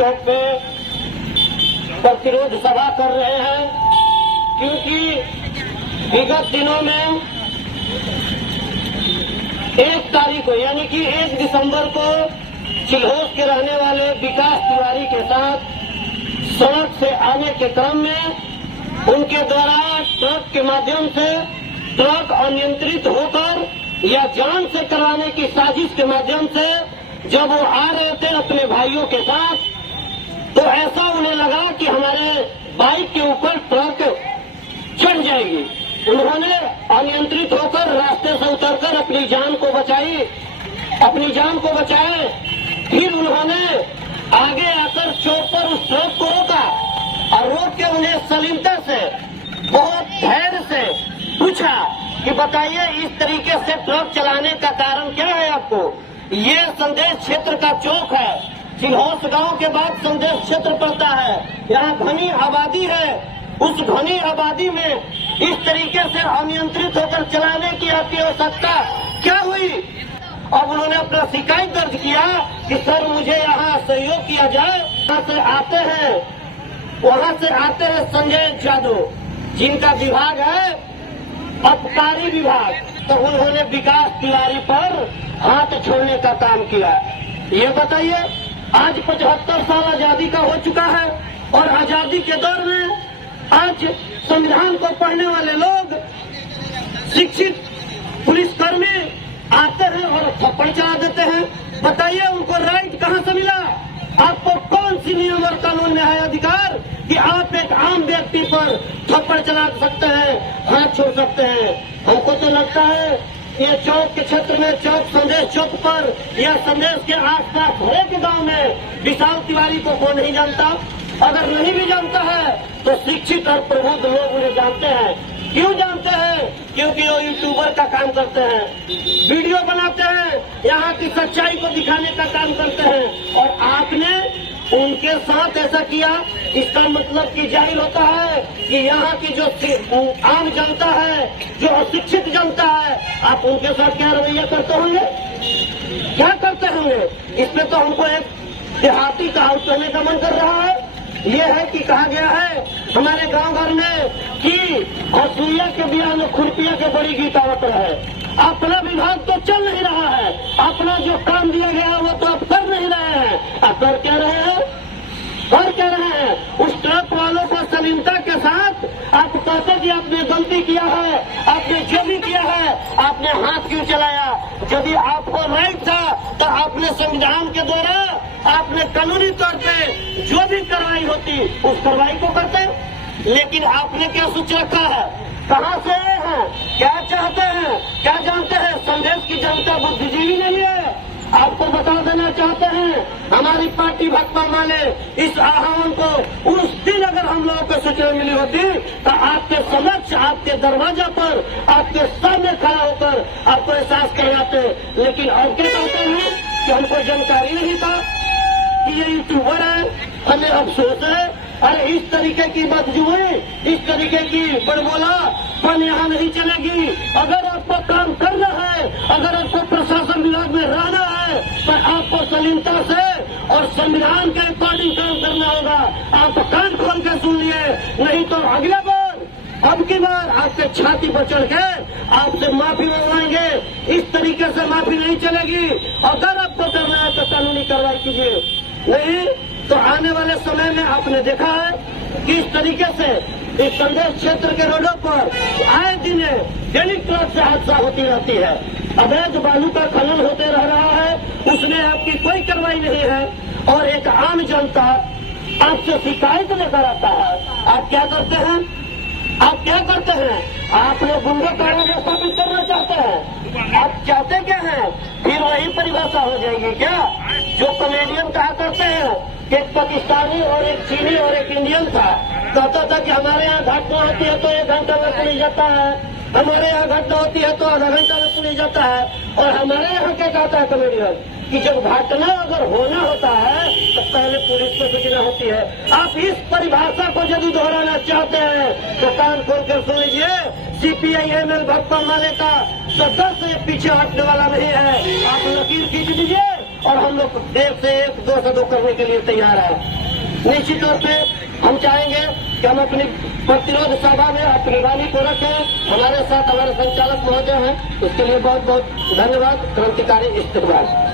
चौक पे प्रतिरोध सभा कर रहे हैं, क्योंकि विगत दिनों में 1 तारीख को यानी कि 1 दिसंबर को चिल्होस के रहने वाले विकास तिवारी के साथ सड़क से आने के क्रम में उनके द्वारा ट्रक के माध्यम से ट्रक अनियंत्रित होकर या जान से करवाने की साजिश के माध्यम से जब वो आ रहे थे अपने भाइयों के साथ, तो ऐसा उन्हें लगा कि हमारे बाइक के ऊपर ट्रक चढ़ जाएगी। उन्होंने अनियंत्रित होकर रास्ते से उतरकर अपनी जान को बचाए। फिर उन्होंने आगे आकर चौक पर उस ट्रक को रोका और रोक के उन्हें सलीमता से बहुत धैर्य से पूछा कि बताइए इस तरीके से ट्रक चलाने का कारण क्या है आपको। ये संदेश क्षेत्र का चौक है, चिल्होस गांव के बाद संदेश क्षेत्र पड़ता है, यहाँ घनी आबादी है। उस घनी आबादी में इस तरीके से अनियंत्रित होकर चलाने की आपकी आवश्यकता क्या हुई। अब उन्होंने अपना शिकायत दर्ज किया कि सर मुझे यहाँ सहयोग किया जाए। वहाँ से आते हैं संजय यादव, जिनका विभाग है आबकारी विभाग, तो उन्होंने विकास तिवारी पर हाथ छोड़ने का काम किया। ये बताइए, आज 75 साल आजादी का हो चुका है और आजादी के दौर में आज संविधान को पढ़ने वाले लोग, शिक्षित पुलिसकर्मी आते हैं और थप्पड़ चला देते हैं। बताइए उनको राइट कहाँ से मिला? आपको कौन सी नियम और कानून में है अधिकार कि आप एक आम व्यक्ति पर थप्पड़ चला सकते हैं, हाथ छोड़ सकते हैं? हमको तो लगता है ये चौक के क्षेत्र में, चौक संदेश चौक पर या संदेश के आसपास हर एक गांव में विशाल तिवारी को कौन नहीं जानता। अगर नहीं भी जानता है तो शिक्षित और प्रबुद्ध लोग उन्हें जानते हैं। क्यों जानते हैं? क्योंकि वो यूट्यूबर का काम करते हैं, वीडियो बनाते हैं, यहाँ की सच्चाई को दिखाने का काम करते हैं। और आपने उनके साथ ऐसा किया, इसका मतलब कि जाहिर होता है कि यहाँ की जो आम जनता है, जो अशिक्षित जनता है, आप उनके साथ क्या रवैया करते होंगे, क्या करते होंगे? इसमें तो हमको एक देहाती कहावत कहने का मन कर रहा है। ये है कि कहा गया है हमारे गांव घर में कि हसूया के बिया में खुरपिया के बड़ी गीतावत है। अपना विभाग तो चल नहीं रहा है, अपना जो काम दिया गया वो तो आप कर नहीं रहे हैं। आप कर क्या रहे हैं? उस ट्रक वालों को सलीमता के साथ आप कहते कि आपने गलती किया है, आपने जो भी किया है, आपने हाथ क्यों चलाया? यदि आपको राइट था तो आपने संविधान के द्वारा आपने कानूनी तौर पे जो भी कार्रवाई होती उस कार्रवाई को करते। लेकिन आपने क्या सोच रखा है? कहाँ से आए हैं? क्या चाहते हैं? क्या जानते हैं? संदेश की जनता बुद्धिजीवी नहीं है। आपको बता देना चाहते हैं, हमारी पार्टी भाकपा वाले इस आह्वान को उस दिन अगर हम लोगों को सूचना मिली होती तो आपके समक्ष, आपके दरवाजा पर, आपके सामने खड़ा होकर आपको एहसास करवाते। लेकिन अब क्या कहते हैं कि हमको जानकारी नहीं था कि ये यूट्यूबर है, हमें अफसोस है। अरे इस तरीके की बदजुई, इस तरीके की बड़बोलापन यहाँ नहीं चलेगी। अगर आपको काम करना है, अगर आपको प्रशासन विभाग में रहना है तो आपको सलीमता से और संविधान के अकॉर्डिंग काम करना होगा। आप कान खोल के सुन लिए, नहीं तो अगले बार, अब की बार आपके छाती पर चढ़ के आपसे माफी मंगवाएंगे। इस तरीके से माफी नहीं चलेगी। अगर आपको करना है तो कानूनी कार्रवाई कीजिए, नहीं तो आने वाले समय में आपने देखा है कि इस तरीके से इस संदेश क्षेत्र के रोडों पर आए दिन डेली ट्रक से हादसा होती रहती है। अवैध बालू का खनन होते रह रहा है, उसमें आपकी कोई कार्रवाई नहीं है। और एक आम जनता आपसे शिकायत लेकर आता है। आप क्या करते हैं? आपने गुंडे कानून स्थापित करना चाहते हैं। आप चाहते क्या हैं? फिर वही परिभाषा हो जाएगी क्या जो कॉमेडियन कहा करते हैं कि एक पाकिस्तानी और एक चीनी और एक इंडियन था, कहता था कि हमारे यहाँ घटना होती है तो 1 घंटा में पुलिस जाता है, हमारे यहाँ घटना होती है तो आधा घंटा में पुलिस जाता है। और हमारे यहाँ क्या कहता है कॉमेडियन कि जब घटना अगर होना होता है तो पहले पुलिस को सूचना होती है। आप इस परिभाषा को यदि दोहराना चाहते हैं तो कान खोल कर सुन लीजिए, CPI-ML भाकपा माले का सदस्य पीछे हटने वाला नहीं है। आप लकीर खींच दीजिए, और हम लोग देश से एक, दो से दो करने के लिए तैयार है। निश्चित तौर पे हम चाहेंगे कि हम अपनी प्रतिरोध सभा में अपनी वाणी को रखें। हमारे साथ हमारे संचालक महोदय हैं, उसके लिए बहुत बहुत धन्यवाद। क्रांतिकारी इस्तेमाल।